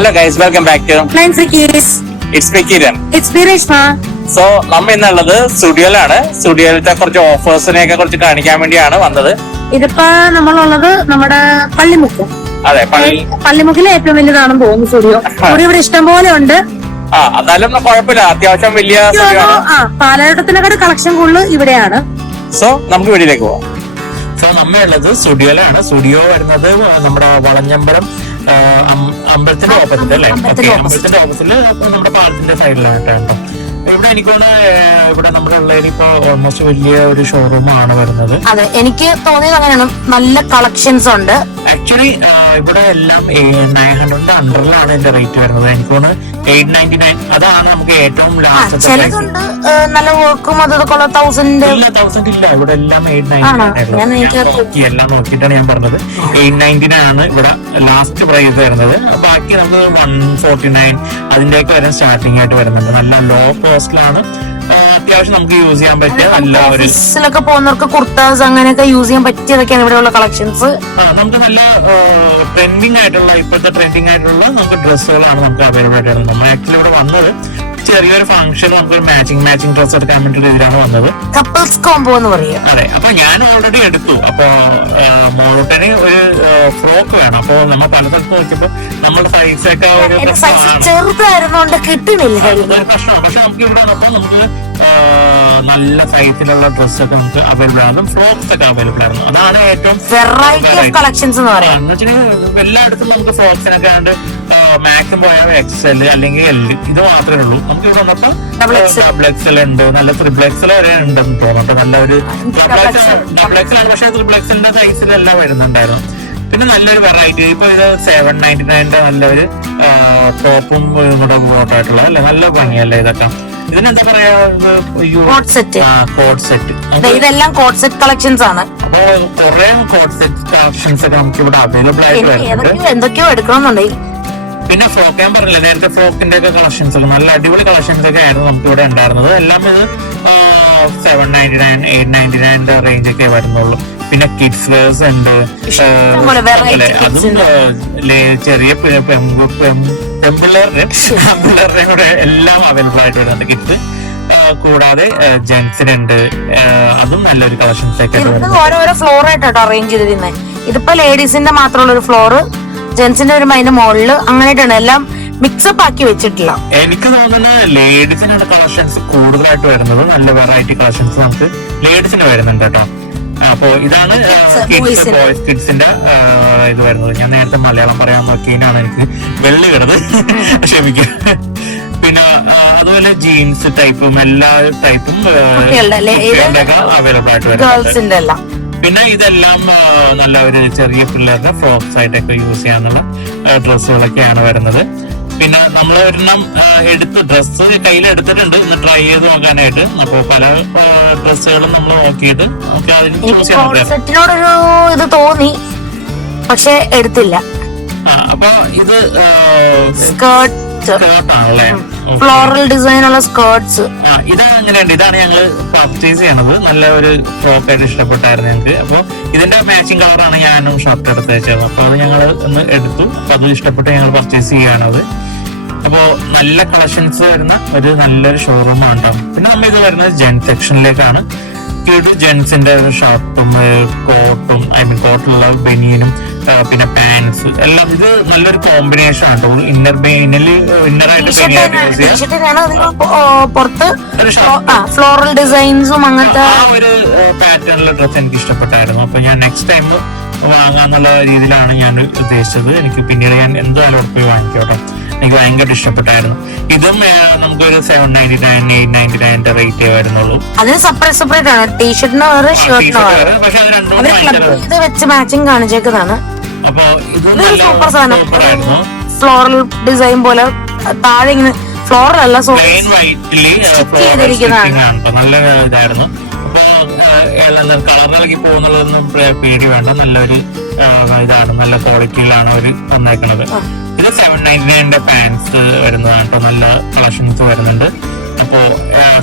Hello guys, welcome back to It's me Kiran. It's me Reshma. So, നമ്മൾ ഇന്നുള്ളത് സ്റ്റുഡിയോയിലാണ്. സ്റ്റുഡിയോയിലത്തെ കുറച്ച് ഓഫേഴ്സിനെയൊക്കെ കുറിച്ച് കാണിക്കാൻ വേണ്ടിയാണ് വന്നത്. ഇതിപ്പോ നമ്മളുള്ളത് നമ്മുടെ പള്ളിമുക്ക്. അതെ, പള്ളിമുക്കിലെ ഏറ്റവും വലിയതാണെന്ന് തോന്നുന്നു സ്റ്റുഡിയോ. സ്റ്റുഡിയോ ഇവിടെ ഇഷ്ടം പോലെ ഉണ്ട്. എന്നാലും കുഴപ്പമില്ല, അത്യാവശ്യം വലിയ പാലഘട്ടത്തിനൊക്കെ കളക്ഷൻ കൂടുതൽ ഇവിടെയാണ്. സോ നമുക്ക് വീട്ടിലേക്ക് പോവാം. സോ നമ്മളുള്ളത് സ്റ്റുഡിയോയിലാണ്. സ്റ്റുഡിയോ വരുന്നത് നമ്മുടെ വളഞ്ഞമ്പലം അമ്പലത്തിന്റെ ഓപ്പോസിറ്റ് അല്ലേ? അമ്പലത്തിന്റെ ഓപ്പോസിറ്റില് നമ്മുടെ പാലത്തിന്റെ സൈഡിലായിട്ടാണ്. ഇവിടെ എനിക്കാണ് ഇവിടെ നമ്മുടെ ഉള്ളതിൽ ഇപ്പൊ ഓൾമോസ്റ്റ് വലിയ ഒരു ഷോറൂം ആണ് വരുന്നത്. അതെ, എനിക്ക് തോന്നിയത് അങ്ങനെയാണ്. നല്ല കളക്ഷൻസ് ഉണ്ട്. ആക്ച്വലി ഇവിടെ എല്ലാം 900 അണ്ടറിലാണ് ഇതിന്റെ റേറ്റ് വരുന്നത്. എനിക്കാണ് 899. അതാണ് നമുക്ക് ഏറ്റവും ലാസ്റ്റ്. നല്ല വർക്കും അതൊക്കെ 1000 ഇല്ല, ഇവിടെ എല്ലാം 899 എല്ലാം നോക്കിയിട്ടാണ് ഞാൻ പറഞ്ഞത്. 899 ആണ് ഇവിടെ ലാസ്റ്റ് പ്രൈസ് വരുന്നത്. ബാക്കി നമുക്ക് 149 അതിന്റെയൊക്കെ വരെ സ്റ്റാർട്ടിംഗ് ആയിട്ട് വരുന്നുണ്ട്. നല്ല ലോ കോസ്റ്റിലാണ്. അത്യാവശ്യം നമുക്ക് യൂസ് ചെയ്യാൻ പറ്റിയ നല്ല ഒരു ഓഫീസിലൊക്കെ പോകുന്നവർക്ക് കുർത്താസ് അങ്ങനെയൊക്കെ യൂസ് ചെയ്യാൻ പറ്റിയതൊക്കെയാണ് ഇവിടെയുള്ള കളക്ഷൻസ്. നമുക്ക് നല്ല ട്രെൻഡിങ് ആയിട്ടുള്ള ഇപ്പോഴത്തെ ട്രെൻഡിങ് ആയിട്ടുള്ള നമുക്ക് ഡ്രസ്സുകളാണ് നമുക്ക് അവൈലബിൾ ആയിട്ട്. നമ്മൾ ആക്ച്വലി ഇവിടെ വന്നത് ചെറിയൊരു ഫംഗ്ഷൻ നമുക്ക് മാച്ചിങ് ഡ്രസ് എടുക്കാൻ വേണ്ടി ഇതിലാണ് വന്നത്. കപ്പിൾസ് കോംബോ എന്ന് പറയും. അതെ, അപ്പൊ ഞാൻ ഓൾറെഡി എടുത്തു. അപ്പൊ മോട്ടന് ഒരു ഫ്രോക്ക് വേണം. അപ്പൊ നമ്മൾ പല സ്ഥലത്ത് നോക്കിയപ്പോ നമ്മുടെ സൈസൊക്കെ ചെറുതായിരുന്നോണ്ട് കിട്ടുന്നില്ല പ്രശ്നമാണ്. പക്ഷെ നമുക്ക് ഇവിടെ വന്നപ്പോ നമുക്ക് നല്ല സൈസിലുള്ള ഡ്രസ്സൊക്കെ നമുക്ക് അവൈലബിൾ ആണ്. ഫ്രോക്സ് ഒക്കെ അവൈലബിൾ ആയിരുന്നു. അതാണ് ഏറ്റവും വെറൈറ്റി ഓഫ് കളക്ഷൻസ് എന്ന് പറയാം. എന്ന് വെച്ചിട്ടുണ്ടെങ്കിൽ എല്ലായിടത്തും നമുക്ക് ഫ്രോക്സിനൊക്കെ ആണ്ട് മാക്സിമം പോയാൽ XL അല്ലെങ്കിൽ L ഇത് മാത്രമേ ഉള്ളൂ. നമുക്ക് ഇവിടെ വന്നപ്പോ ഡബിൾ XL ഉണ്ട്, നല്ല ട്രിപ്പിൾ XL വരെ ഉണ്ടെന്ന് തോന്നുന്നുണ്ട്. നല്ല ഒരു ഡബിൾ XL ആണ്, പക്ഷെ ട്രിപ്പിൾ XLന്റെ സൈസിലെല്ലാം വരുന്നുണ്ടായിരുന്നു. പിന്നെ നല്ലൊരു വെറൈറ്റി ഇപ്പൊ ഇത് 799 നല്ലൊരു ടോപ്പും കൂടെ ആയിട്ടുള്ള അല്ലെ, നല്ല ഭംഗിയല്ലേ ഇതൊക്കെ. ഇതിനെന്താ പറയാ, കോട്ട് സെറ്റ്. ഇതെല്ലാം കോട്ട് സെറ്റ് കളക്ഷൻസ് ആണ്. അപ്പൊ കുറെ കോട്ട് സെറ്റ് കളക്ഷൻസ് ഒക്കെ നമുക്ക് ഇവിടെ അവൈലബിൾ ആയിട്ട് വരുന്നുണ്ട്. എന്തൊക്കെയോ എടുക്കണമെന്നുണ്ടെങ്കിൽ പിന്നെ ഫ്രോക്ക് ഞാൻ പറഞ്ഞില്ലേ നേരത്തെ, ഫ്രോക്കിന്റെ ഒക്കെ കളക്ഷൻസ് ഒക്കെ നല്ല അടിപൊളി കളക്ഷൻസ് ഒക്കെ ആയിരുന്നു നമുക്ക് ഇവിടെ ഉണ്ടായിരുന്നത്. എല്ലാം ഇത് 799 899 റേഞ്ച് ഒക്കെ വരുന്നുള്ളൂ. പിന്നെ കിഡ്സ് വെയർസ് ഉണ്ട്, അതും ചെറിയ പെമ്പിള്ളേരുടെ കൂടെ എല്ലാം അവൈലബിൾ ആയിട്ട് വരുന്നുണ്ട്. കിഡ്സ് കൂടാതെ ജെന്റ്സിനുണ്ട്, അതും നല്ലൊരു കളക്ഷൻസ് ഒക്കെ ഓരോരോ ഫ്ലോർ ആയിട്ടോ അറേഞ്ച് ചെയ്തിരുന്നത്. ഇതിപ്പോ ലേഡീസിന്റെ മാത്രമുള്ള ഒരു ഫ്ലോറ്, ജെന്റ്സിന്റെ ഒരു അതിന്റെ മുകളില് അങ്ങനെയായിട്ടാണ് എല്ലാം മിക്സപ്പ് ആക്കി വെച്ചിട്ടില്ല. എനിക്ക് തോന്നുന്നത് ലേഡീസിനാണ് കളക്ഷൻസ് കൂടുതലായിട്ട് വരുന്നത്. നല്ല വെറൈറ്റി കളക്ഷൻസ് നമുക്ക് ലേഡീസിന് വരുന്നുണ്ട് കേട്ടോ. അപ്പൊ ഇതാണ് ബോയ്സ് കിഡ്സിന്റെ ഇത് വരുന്നത്. ഞാൻ നേരത്തെ മലയാളം പറയാൻ നോക്കിയതിനാണ് എനിക്ക് വെള്ളി കിടന്നത്, ക്ഷമിക്കുക. പിന്നെ അതുപോലെ ജീൻസ് ടൈപ്പും എല്ലാ ടൈപ്പും അവൈലബിൾ ആയിട്ട് വരുന്നത്. പിന്നെ ഇതെല്ലാം നല്ല ഒരു ചെറിയ പിള്ളേരുടെ ഫ്രോക്സ് ആയിട്ടൊക്കെ യൂസ് ചെയ്യാനുള്ള ഡ്രസ്സുകളൊക്കെയാണ് വരുന്നത്. പിന്നെ നമ്മൾ ഒരെണ്ണം ഡ്രസ്സ് കയ്യിലെടുത്തിട്ടുണ്ട് ഇന്ന് ട്രൈ ചെയ്ത് നോക്കാനായിട്ട്. അപ്പൊ പല ഡ്രസ്സുകളും നമ്മൾ നോക്കിയിട്ട് നമുക്ക് അതിന് സെറ്റിനോടൊരു ഇത് തോന്നി, പക്ഷെ എടുത്തില്ല. അപ്പൊ ഇത് സ്കേർട്ടാണല്ലേ, ഫ്ലോറൽ ഡിസൈൻ ഉള്ള സ്കേർട്സ്. ഇതാണ് അങ്ങനെയുണ്ട്. ഇതാണ് ഞങ്ങൾ പർച്ചേസ് ചെയ്യണത്. നല്ല ഒരു ഫ്രോക്ക് ആയിട്ട് ഇഷ്ടപ്പെട്ടായിരുന്നു ഞങ്ങൾക്ക്. അപ്പൊ ഇതിന്റെ മാച്ചിങ് കളറാണ് ഞാനും ഷർട്ട് എടുത്ത് വെച്ചത്. അപ്പൊ അത് ഞങ്ങൾ ഒന്ന് എടുത്തു. അപ്പൊ അത് ഇഷ്ടപ്പെട്ട് ഞങ്ങൾ പർച്ചേസ് ചെയ്യാണത്. അപ്പോ നല്ല കളക്ഷൻസ് വരുന്ന ഒരു നല്ലൊരു ഷോറൂം ആണ്. പിന്നെ നമ്മൾ ഇത് വരുന്നത് ജെന്റ് സെക്ഷനിലേക്കാണ്. ജെന്റ്സിന്റെ ഷർട്ടും കോട്ടും കോട്ടുള്ള ബനിയനും പിന്നെ പാൻസ് എല്ലാം ഇത് നല്ലൊരു കോമ്പിനേഷൻ ആണ്. ഇന്നറായിട്ട് ഫ്ലോറൽ ഡിസൈൻസും അങ്ങനത്തെ ഒരു പാറ്റേണിലുള്ള ഡ്രസ് എനിക്ക് ഇഷ്ടപ്പെട്ടായിരുന്നു. അപ്പൊ ഞാൻ നെക്സ്റ്റ് ടൈം വാങ്ങാന്നുള്ള രീതിയിലാണ് ഞാൻ ഉദ്ദേശിച്ചത്. എനിക്ക് പിന്നീട് ഞാൻ എന്തായാലും അവിടെ പോയി വാങ്ങിക്കോട്ടെ. എനിക്ക് ഭയങ്കര ഇഷ്ടപ്പെട്ടായിരുന്നു. ഇതും നമുക്കൊരു 799 899 റേറ്റ് വരുന്നുള്ളൂ. അതിന് സെപ്പറേറ്റ് ആണ്. ടീഷർട്ടിന് വേറെ, ഷർട്ടിന് വേറെ. പക്ഷെ ഇത് വെച്ച് മാച്ചിങ് കാണിച്ചേക്കുന്നതാണ്. അപ്പൊ ഇത് സൂപ്പർ സാധനം. ഫ്ലോറൽ ഡിസൈൻ പോലെ താഴെ ഇങ്ങനെ ഫ്ലോറൽ അല്ല, ചെയ്തിരിക്കുന്നതാണ്. നല്ല ഇതായിരുന്നു. അപ്പൊ കളറിലേക്ക് പോകുന്നുള്ളതൊന്നും പേടി വേണ്ട. നല്ലൊരു ഇതാണ്, നല്ല ക്വാളിറ്റിയിലാണ് അവര് വന്നേക്കുന്നത്. ഇത് 799 പാൻസ് വരുന്നതാണ് കേട്ടോ. നല്ല കളക്ഷൻസ് വരുന്നുണ്ട്. അപ്പോ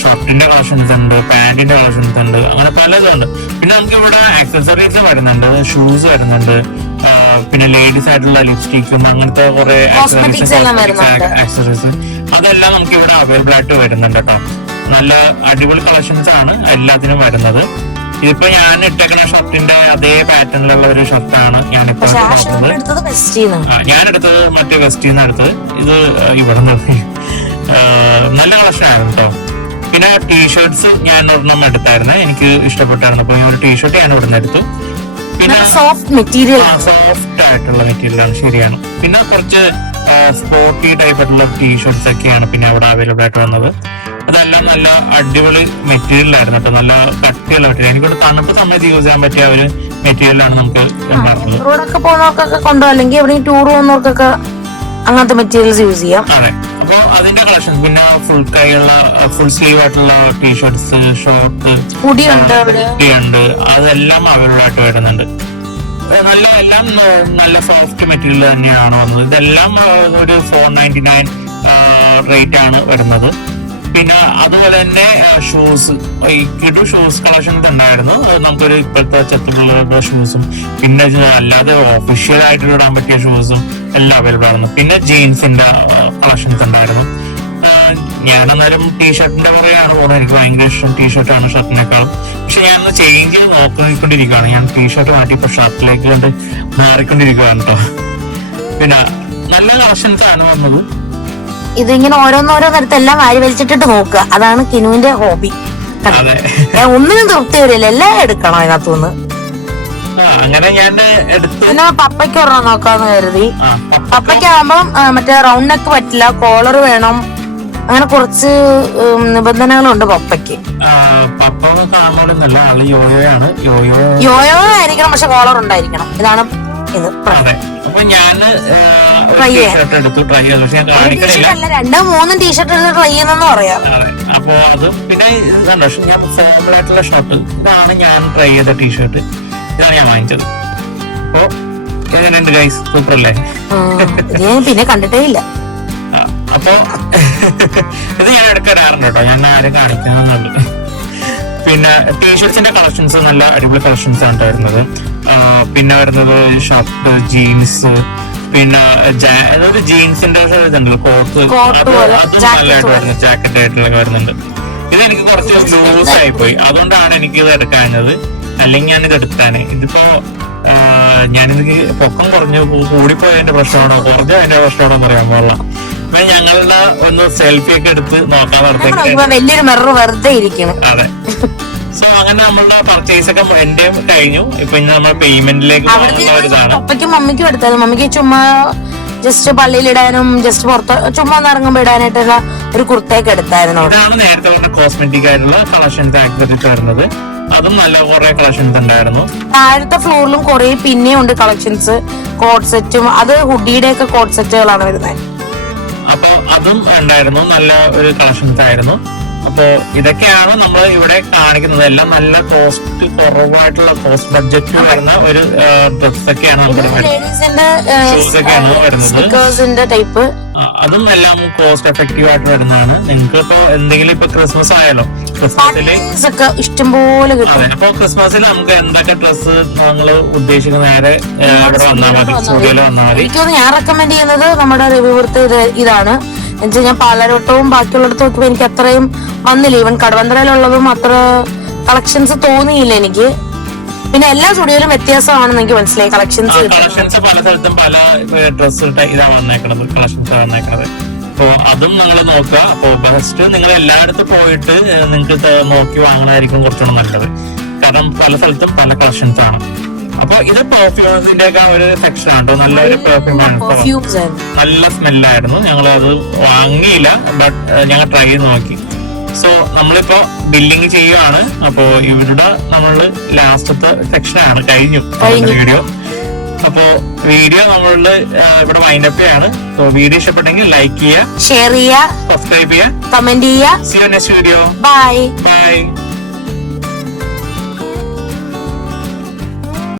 ഷർട്ടിന്റെ കളക്ഷൻസ് ഉണ്ട്, പാന്റിന്റെ കളക്ഷൻസ് ഉണ്ട്, അങ്ങനെ പലതുണ്ട്. പിന്നെ നമുക്ക് ഇവിടെ ആക്സസറീസ് വരുന്നുണ്ട്, ഷൂസ് വരുന്നുണ്ട്, പിന്നെ ലേഡീസ് ആയിട്ടുള്ള ലിപ്സ്റ്റിക്കും അങ്ങനത്തെ കുറെ Cosmetics എല്ലാം വരുന്നുണ്ട്. ആക്സസറീസ് അതെല്ലാം നമുക്ക് ഇവിടെ അവൈലബിൾ ആയിട്ട് വരുന്നുണ്ട് കേട്ടോ. നല്ല അടിപൊളി കളക്ഷൻസ് ആണ് എല്ലാത്തിനും വരുന്നത്. ഇതിപ്പോ ഞാൻ ഇട്ടേക്കുന്ന ഷർട്ടിന്റെ അതേ പാറ്റേണിലുള്ള ഒരു ഷർട്ടാണ് ഞാനിപ്പോ ഞാൻ എടുത്തത് മറ്റേ വെസ്റ്റിന്ന് എടുത്തത്. ഇത് ഇവിടെ നിന്ന് നല്ല കളക്ഷൻ ആയിരുന്നു കേട്ടോ. പിന്നെ ടീഷർട്സ് ഞാൻ ഒരെണ്ണം എടുത്തായിരുന്നു, എനിക്ക് ഇഷ്ടപ്പെട്ടായിരുന്നു. അപ്പൊ ഒരു ടീഷർട്ട് ഞാൻ ഇവിടെ നിന്ന് എടുത്തു. പിന്നെ സോഫ്റ്റ് മെറ്റീരിയൽ, സോഫ്റ്റ് ആയിട്ടുള്ള മെറ്റീരിയൽ ആണ്, ശരിയാണ്. പിന്നെ കുറച്ച് സ്പോർട്ടി ടൈപ്പ് ആയിട്ടുള്ള ടീഷർട്സ് ഒക്കെയാണ് പിന്നെ അവിടെ അവൈലബിൾ ആയിട്ട് വന്നത്. അതെല്ലാം നല്ല അടിപൊളി മെറ്റീരിയലായിരുന്നു കേട്ടോ, നല്ല കട്ടിയുള്ള മെറ്റീരിയൽ. എനിക്കൊരു തണുപ്പ് സമയത്ത് യൂസ് ചെയ്യാൻ പറ്റിയ ഒരു മെറ്റീരിയലാണ് നമുക്ക് ഉണ്ടായിരുന്നത്. റോഡൊക്കെ പോകുന്നവർക്കൊക്കെ കൊണ്ടോ അല്ലെങ്കിൽ എവിടെയും ടൂർ പോകുന്നവർക്കൊക്കെ അങ്ങനത്തെ മെറ്റീരിയൽസ് യൂസ് ചെയ്യാം. അതെ, അപ്പൊ അതിന്റെ കളക്ഷൻസ് പിന്നെ ഫുൾ കൈയുള്ള ഫുൾ സ്ലീവ് ആയിട്ടുള്ള ടീഷർട്സ്, ഷോർട്ട്, ഹുഡിയുണ്ട്, ഉണ്ട്, അതെല്ലാം അവൈലബിൾ ആയിട്ട് വരുന്നുണ്ട്. നല്ല എല്ലാം നല്ല സോഫ്റ്റ് മെറ്റീരിയൽ തന്നെയാണ് വന്നത്. ഇതെല്ലാം ഒരു 499 റേറ്റ് ആണ് വരുന്നത്. പിന്നെ അതുപോലെ തന്നെ ഷൂസ്, ഈ കിഡു ഷൂസ് കളക്ഷൻസ് ഉണ്ടായിരുന്നു. നമുക്കൊരു ഇപ്പോഴത്തെ ചെത്തുകളുടെ ഷൂസും പിന്നെ അല്ലാതെ ഒഫീഷ്യൽ ആയിട്ട് ഇടാൻ പറ്റിയ ഷൂസും എല്ലാം അവൈലബിൾ ആയിരുന്നു. പിന്നെ ജീൻസിന്റെ കളക്ഷൻസ് ഉണ്ടായിരുന്നു. ഞാൻ എന്നാലും ടീഷർട്ടിന്റെ പുറകെയാണ് പോകുന്നത്. എനിക്ക് ഭയങ്കര ഇഷ്ടം ടീഷർട്ടാണ് ഷർട്ടിനേക്കാളും. പക്ഷെ ഞാനൊന്ന് ചേഞ്ച് ചെയ്ത് നോക്കിക്കൊണ്ടിരിക്കുകയാണ്. ഞാൻ ടീഷർട്ട് മാറ്റി ഇപ്പൊ ഷർട്ടിലേക്ക് കൊണ്ട് മാറിക്കൊണ്ടിരിക്കുകയാണ് കേട്ടോ. പിന്നെ നല്ല കളക്ഷൻസ് ആണ് വന്നത്. ഇതിങ്ങനെ ഓരോന്നോരോന്നിടത്ത് എല്ലാം വാരി വലിച്ചിട്ടിട്ട് നോക്കുക, അതാണ് കിനുവിന്റെ ഹോബി. ഒന്നിനും തൃപ്തി വരില്ല, എല്ലാം എടുക്കണം അതിനകത്തുനിന്ന്. അങ്ങനെ ഞാൻ എടുത്ത് പിന്നെ പപ്പയ്ക്ക് ഒരെണ്ണം നോക്കാന്ന് കരുതി. പപ്പയ്ക്കാകുമ്പം മറ്റേ റൗണ്ട് നെക്ക് പറ്റില്ല, കോളർ വേണം, അങ്ങനെ കുറച്ച് നിബന്ധനകളുണ്ട് പപ്പയ്ക്ക്. യോയോ ആയിരിക്കണം, പക്ഷെ കോളർ ഉണ്ടായിരിക്കണം. ഇതാണ് ഇത്. അപ്പൊ ഞാൻ ട്രൈ ചെയ്യാം. 2-3 ടീഷർട്ട് എടുത്ത് ട്രൈ ചെയ്യുന്നെന്ന് പറയാം. അപ്പൊ അതും പിന്നെ ഇതുണ്ടോ, ഞാൻ ഫോർമൽ ആയിട്ടുള്ള ഷർട്ട്, ഇതാണ് ഞാൻ ട്രൈ ചെയ്ത ടീഷർട്ട്, ഇതാണ് ഞാൻ വാങ്ങിച്ചത്. അപ്പൊ എങ്ങനെയുണ്ട് ഗൈസ്, സൂപ്പർ അല്ലേ? പിന്നെ കണ്ടിട്ടേ ഇല്ല. അപ്പൊ ഇത് ഞാൻ എടുക്കാറുണ്ട് കേട്ടോ, ഞാൻ ആരും കാണിക്കുന്നുള്ളു. പിന്നെ ടീഷർട്സിന്റെ കളക്ഷൻസ് നല്ല അടിപൊളി കളക്ഷൻസ് ആണ് വരുന്നത്. പിന്നെ വരുന്നത് ഷർട്ട്, ജീൻസ്, പിന്നെ ജീൻസിന്റെ ഇതുണ്ടല്ലോ, കോട്ട്, അതും നല്ലതായിട്ട് വരുന്നത്, ജാക്കറ്റ് ആയിട്ടുള്ള വരുന്നുണ്ട്. ഇത് എനിക്ക് കുറച്ച് ലൂസ് ആയി പോയി, അതുകൊണ്ടാണ് എനിക്ക് ഇത് എടുക്കാഞ്ഞത്. അല്ലെങ്കിൽ ഞാനിത് എടുക്കാന്. ഇതിപ്പോ ഞാനിത് പൊക്കം കൂടിപ്പോയതിന്റെ പ്രശ്നമാണോ കുറഞ്ഞതിന്റെ പ്രശ്നമാണോ എന്ന് പറയാൻ പാടില്ല. അപ്പൊ ഞങ്ങളുടെ ഒന്ന് സെൽഫി ഒക്കെ എടുത്ത് നോക്കാൻ വലിയൊരു മിറർ വെറുതെ ഇരിക്കണം. അതെ. സോ അങ്ങനെ നമ്മളുടെ പർച്ചേസ് ഒക്കെ എന്റെ കഴിഞ്ഞു. ഇപ്പൊ ഇനി നമ്മൾ പേയ്മെന്റിലേക്ക് പപ്പയ്ക്കും മമ്മിക്കും എടുത്തത്. മമ്മിക്ക് ചുമ്മാ ജസ്റ്റ് പള്ളിയിലിടാനും ജസ്റ്റ് പുറത്ത് ചുമ്മാ ഇറങ്ങുമ്പോ ഇടാനായിട്ടുള്ള ഒരു കുർത്തയൊക്കെ എടുത്തായിരുന്നു. ഇതാണ് നേരത്തെ കോസ്മെറ്റിക് ആയിട്ടുള്ള കളക്ഷൻസ് ആക്സസറീസ് വരുന്നത്. അതും നല്ല കുറെ കളക്ഷൻസ് ഉണ്ടായിരുന്നു. താഴത്തെ ഫ്ലോറിലും കുറെ പിന്നെയും ഉണ്ട് കളക്ഷൻസ്, കോട്ട് സെറ്റും. അത് ഹുഡിയുടെ ഒക്കെ കോട്ട് സെറ്റുകളാണ് വരുന്നത്. അപ്പൊ അതും ഉണ്ടായിരുന്നു, നല്ല ഒരു കളക്ഷൻസ് ആയിരുന്നു. അപ്പൊ ഇതൊക്കെയാണ് നമ്മൾ ഇവിടെ കാണിക്കുന്നത്. എല്ലാം നല്ല കോസ്റ്റ് കുറവായിട്ടുള്ള, കോസ്റ്റ് ബഡ്ജറ്റിൽ വരുന്ന ഒരു ഡ്രസ് ഒക്കെയാണ് ഷൂസ് ഒക്കെയാണ് വരുന്നത്. ടൈപ്പ് അതും എല്ലാം കോസ്റ്റ് എഫക്റ്റീവ് ആയിട്ട് വരുന്നതാണ്. നിങ്ങൾക്ക് ഇപ്പൊ എന്തെങ്കിലും ഇപ്പൊ ക്രിസ്മസ് ആയാലോ, ക്രിസ്മസില് ഇഷ്ടംപോലെ അതെ. അപ്പൊ ക്രിസ്മസിൽ നമുക്ക് എന്തൊക്കെ ഡ്രസ്സ് നമ്മള് ഉദ്ദേശിക്കുന്ന നേരെ ഇവിടെ വന്നാൽ മതി, സ്റ്റുഡിയോയിൽ വന്നാൽ മതി. എനിക്ക് ഞാൻ റെക്കമെൻഡ് ചെയ്യുന്നത് നമ്മുടെ റിവ്യൂർത്ത് ഇതാണ്. എന്നുവെച്ചാൽ ഞാൻ പാലാരോട്ടവും ബാക്കിയുള്ളിടത്തും നോക്കുമ്പോ എനിക്ക് അത്രയും വന്നില്ല. ഈവൻ കടവന്ത്രയിലുള്ളതും അത്ര കളക്ഷൻസ് തോന്നിയില്ല എനിക്ക്. പിന്നെ എല്ലാ സ്റ്റുഡിയോയിലും വ്യത്യാസമാണെന്ന് എനിക്ക് മനസ്സിലായി. കളക്ഷൻസ് പല സ്ഥലത്തും പല ഡ്രസ് ഇതാ വന്നേക്കണത്, കളക്ഷൻസ് വന്നേക്കണത്. അപ്പൊ അതും നിങ്ങൾ നോക്കുക. അപ്പൊ ബെസ്റ്റ് നിങ്ങൾ എല്ലായിടത്തും പോയിട്ട് നിങ്ങൾക്ക് നോക്കി വാങ്ങണമായിരിക്കും കുറച്ചുകൂടെ നല്ലത്. കാരണം പല സ്ഥലത്തും പല കളക്ഷൻസ് ആണ്. അപ്പൊ ഇത് പെർഫ്യൂംസിന്റെ ഒക്കെ ഒരു സെക്ഷൻ ആട്ടോ. നല്ലൊരു പെർഫ്യൂം ആണ്, നല്ല സ്മെല്ലായിരുന്നു. ഞങ്ങൾ അത് വാങ്ങിയില്ല, ബട്ട് ഞങ്ങൾ ട്രൈ ചെയ്ത് നോക്കി. സോ നമ്മളിപ്പോ ബില്ലിങ് ചെയ്യുകയാണ്. അപ്പോ ഇവിടെ നമ്മള് ലാസ്റ്റത്തെ സെക്ഷനാണ്, കഴിഞ്ഞു വീഡിയോ. അപ്പോ വീഡിയോ നമ്മളുടെ ഇവിടെ വൈൻഡപ്പ് ചെയ്യാണ്. സോ വീഡിയോ ഇഷ്ടപ്പെട്ടെങ്കിൽ ലൈക്ക് ചെയ്യുക, ഷെയർ ചെയ്യുക, സബ്സ്ക്രൈബ് ചെയ്യുക, കമന്റ് ചെയ്യുക. See you next video. Bye. Bye.